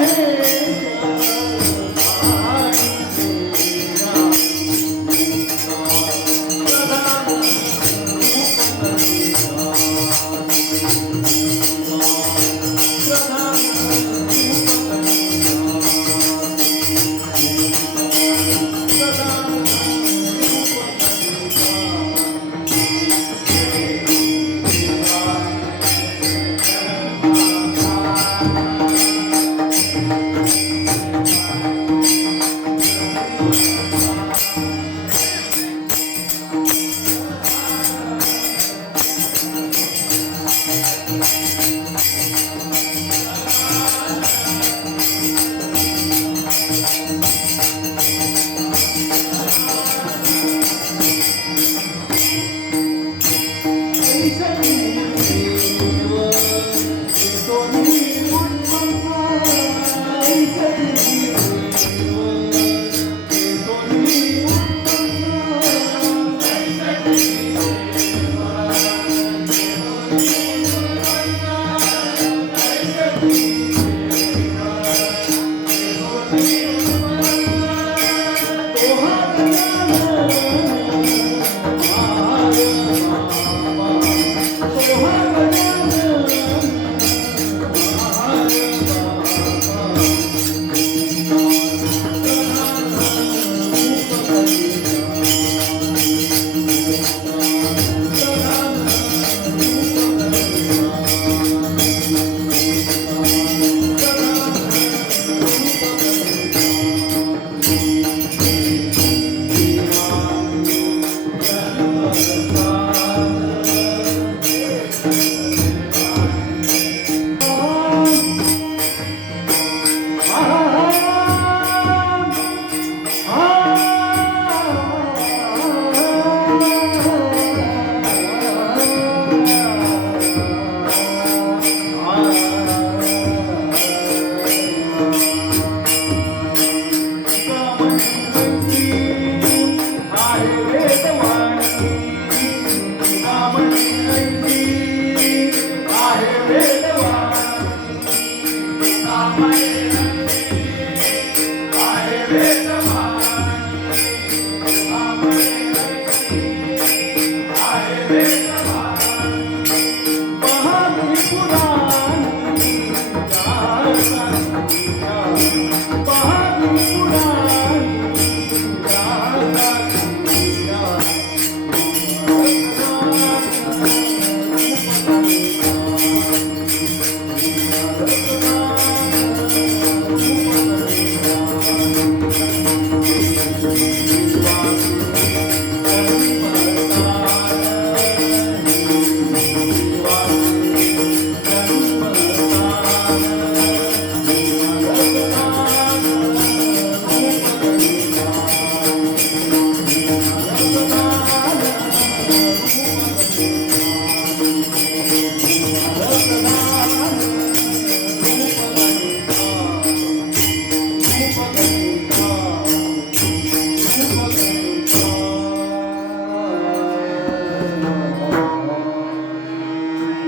வந்து Amen.